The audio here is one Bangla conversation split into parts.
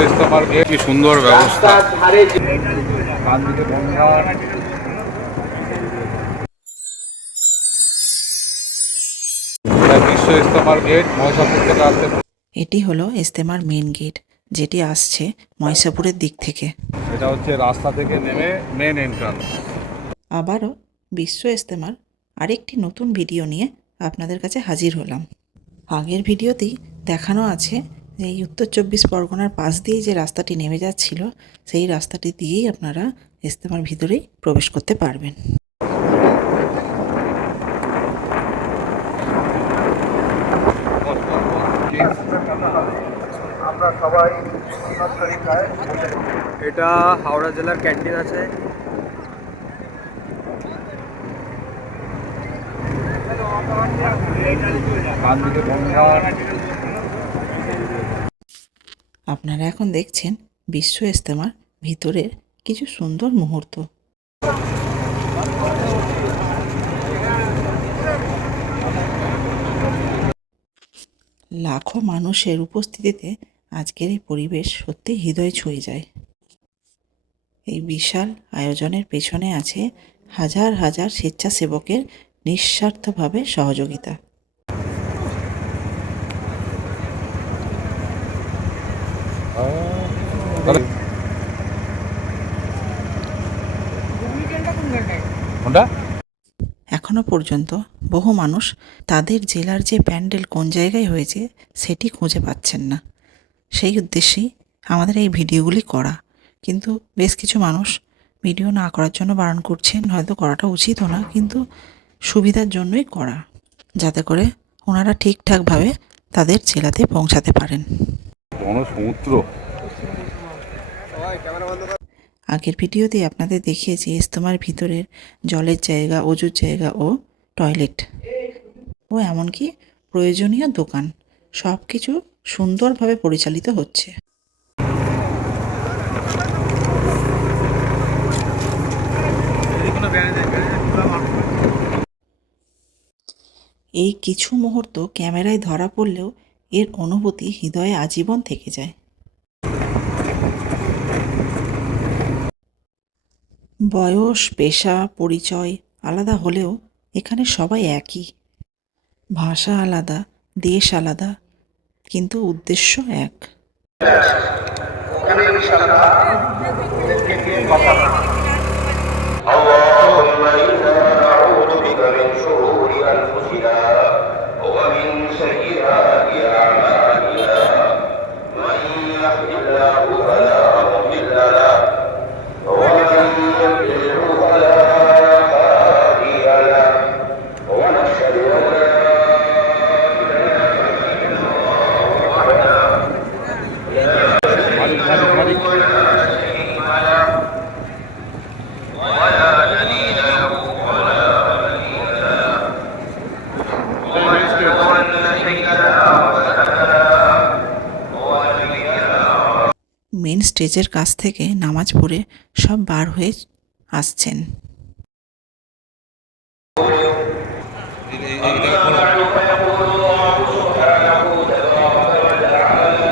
ইস্তেমার গেট কি সুন্দর ব্যবস্থা এটা বিশ্ব ইস্তেমার গেট মহেশাপুর থেকে আসতে এটি হলো ইস্তেমার মেন গেট যেটি আসছে মহিষাপুরের দিক থেকে। এটা হচ্ছে রাস্তা থেকে নেমে মেন এন্ট্রান্স আবারও বিশ্ব ইস্তেমার আরেকটি নতুন ভিডিও নিয়ে আপনাদের কাছে হাজির হলাম। আগের ভিডিওতেই দেখানো আছে এই উত্তর চব্বিশ পরগনার পাশ দিয়ে যে রাস্তাটি নেমে যাচ্ছিল সেই রাস্তাটি দিয়েই আপনারা ইস্তেমার ভিতরেই প্রবেশ করতে পারবেন। এটা হাওড়া জেলার ক্যান্টিন আছে। আপনারা এখন দেখছেন বিশ্ব ইস্তেমার ভিতরের কিছু সুন্দর মুহূর্ত। লাখো মানুষের উপস্থিতিতে আজকের এই পরিবেশ সত্যি হৃদয় ছুঁয়ে যায়। এই বিশাল আয়োজনের পেছনে আছে হাজার হাজার স্বেচ্ছাসেবকের নিঃস্বার্থভাবে সহযোগিতা। কোনটা? এখনও পর্যন্ত বহু মানুষ তাদের জেলার যে প্যান্ডেল কোন জায়গায় হয়েছে সেটি খুঁজে পাচ্ছেন না। সেই উদ্দেশ্যেই আমাদের এই ভিডিওগুলি করা। কিন্তু বেশ কিছু মানুষ ভিডিও না করার জন্য বারণ করছেন হয়তো করাটা উচিতও না কিন্তু সুবিধার জন্যই করা যাতে করে ওনারা ঠিকঠাকভাবে তাদের জেলাতে পৌঁছাতে পারেন। সমুদ্র আগের ভিডিওতে আপনাদের দেখিয়েছি ইস্তমার ভিতরের জলের জায়গা অজুর জায়গা ও টয়লেট। ও এমনকি প্রয়োজনীয় দোকান। সব কিছু সুন্দরভাবে পরিচালিত হচ্ছে। এই কিছু মুহূর্ত ক্যামেরায় ধরা পড়লেও এর অনুভূতি হৃদয়ে আজীবন থেকে যায়। বয়স, পেশা, পরিচয় আলাদা হলেও এখানে সবাই একই। ভাষা আলাদা, দেশ আলাদা, কিন্তু উদ্দেশ্য এক। স্টেজের কাছ থেকে নামাজ পড়ে সব বার হয়ে আসছেন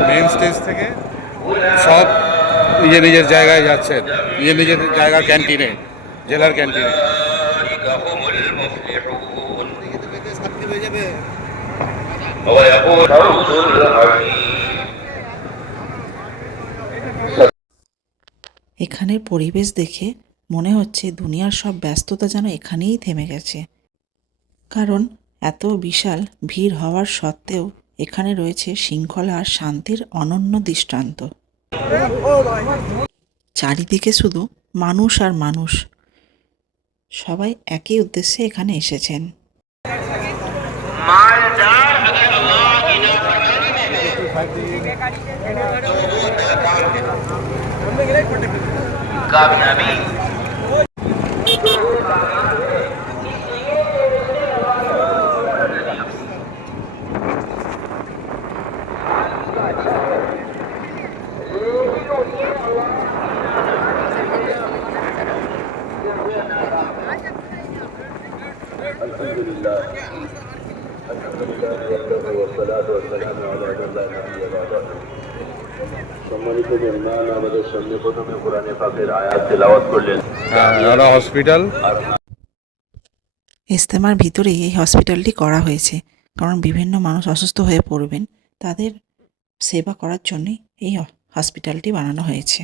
মেন স্টেজ থেকে সব নিজের নিজের জায়গায় যাচ্ছেন নিজের নিজের জায়গার ক্যান্টিনে জেলার ক্যান্টিনে اولئك هم المفلحون ويقول فوز العظيم এখানের পরিবেশ দেখে মনে হচ্ছে দুনিয়ার সব ব্যস্ততা যেন এখানেই থেমে গেছে। কারণ এত বিশাল ভিড় হওয়ার সত্ত্বেও এখানে রয়েছে শৃঙ্খলা আর শান্তির অনন্য দৃষ্টান্ত। চারিদিকে শুধু মানুষ আর মানুষ। সবাই একই উদ্দেশ্যে এখানে এসেছেন। कामयाबी الحمد لله الحمد لله وحده والصلاة والسلام على من لا نبي بعده সম্মানিত মেহমান আমাদের সামনে প্রথমে কোরআনে পাকের আয়াত তেলাওয়াত করলেন। ওরা হসপিটাল। ইস্তেমার ভিতরেই এই হসপিটালটি করা হয়েছে কারণ বিভিন্ন মানুষ অসুস্থ হয়ে পড়বেন তাদের সেবা করার জন্যই এই হসপিটালটি বানানো হয়েছে।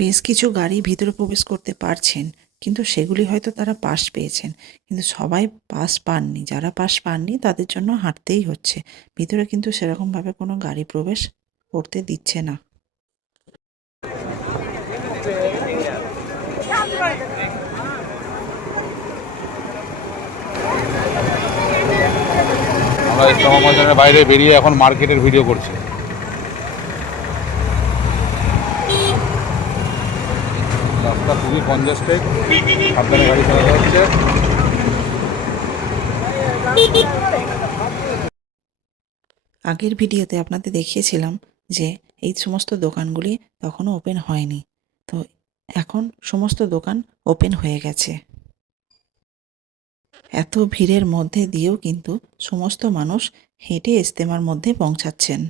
বেশ কিছু গাড়ি ভিতরে প্রবেশ করতে পারছেন, কিন্তু সেগুলি হয়তো তারা পাস পেয়েছেন। কিন্তু সবাই পাস পাননি। যারা পাস পাননি, তাদের জন্য হাঁটতেই হচ্ছে। ভিতরে কিন্তু সেরকমভাবে কোনো গাড়ি প্রবেশ করতে দিচ্ছে না। আমরা বাইরে বেরিয়ে এখন মার্কেটের ভিডিও করছি। রাস্তা খুবই কনজাস্টেড। সাবধানে গাড়ি চালাতে হচ্ছে। আগের ভিডিওতে আপনাদের দেখিয়েছিলাম যে এই সমস্ত দোকানগুলি তখনও ওপেন হয়নি। তো এখন সমস্ত দোকান ওপেন হয়ে গেছে। এত ভিড়ের মধ্যে দিয়েও কিন্তু সমস্ত মানুষ হেঁটে ইস্তেমার মধ্যে পৌঁছাচ্ছেন।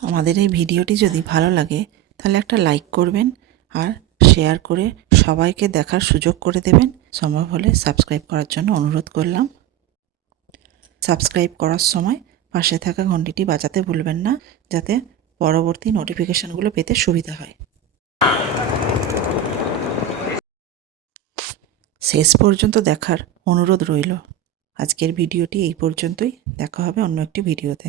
আমাদের এই ভিডিওটি যদি ভালো লাগে, তাহলে একটা লাইক করবেন আর শেয়ার করে সবাইকে দেখার সুযোগ করে দেবেন। সম্ভব হলে সাবস্ক্রাইব করার জন্য অনুরোধ করলাম। সাবস্ক্রাইব করার সময় পাশে থাকা ঘন্টিটি বাজাতে ভুলবেন না, যাতে পরবর্তী নোটিফিকেশনগুলো পেতে সুবিধা হয়। শেষ পর্যন্ত দেখার অনুরোধ রইল। আজকের ভিডিওটি এই পর্যন্তই। দেখা হবে অন্য একটি ভিডিওতে।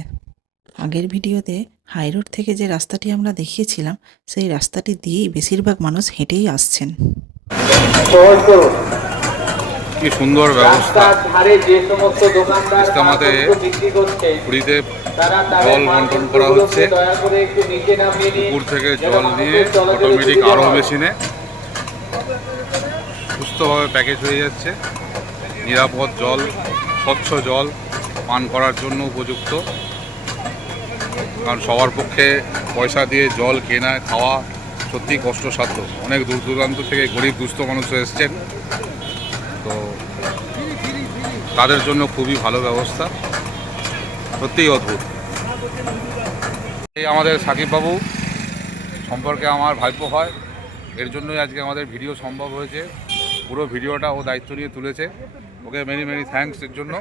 আগের ভিডিওতে হাইরোড থেকে যে রাস্তাটি আমরা দেখিয়েছিলাম, সেই রাস্তাটি দিয়েই বেশিরভাগ মানুষ হেঁটেই আসছেন। কি সুন্দর ব্যবস্থা। ইস্তেমাতে পুরীতে জল বন্টন করা হচ্ছে। পুকুর থেকে জল দিয়ে অটোমেটিক আরও মেশিনে সুস্থভাবে প্যাকেজ হয়ে যাচ্ছে। নিরাপদ জল, স্বচ্ছ জল পান করার জন্য উপযুক্ত। কারণ সবার পক্ষে পয়সা দিয়ে জল কেনা, খাওয়া সত্যি কষ্টসাধ্য। অনেক দূর দূরান্ত থেকে গরিব, দুস্থ মানুষ এসছেন। তো তাদের জন্য খুবই ভালো ব্যবস্থা। সত্যিই অদ্ভুত। এই আমাদের সাকিববাবু সম্পর্কে আমার ভাইপো হয়। এর জন্যই আজকে আমাদের ভিডিও সম্ভব হয়েছে। পুরো ভিডিওটা ও দায়িত্ব নিয়ে তুলেছে। ওকে মেনি মেনি থ্যাঙ্কস এর জন্য।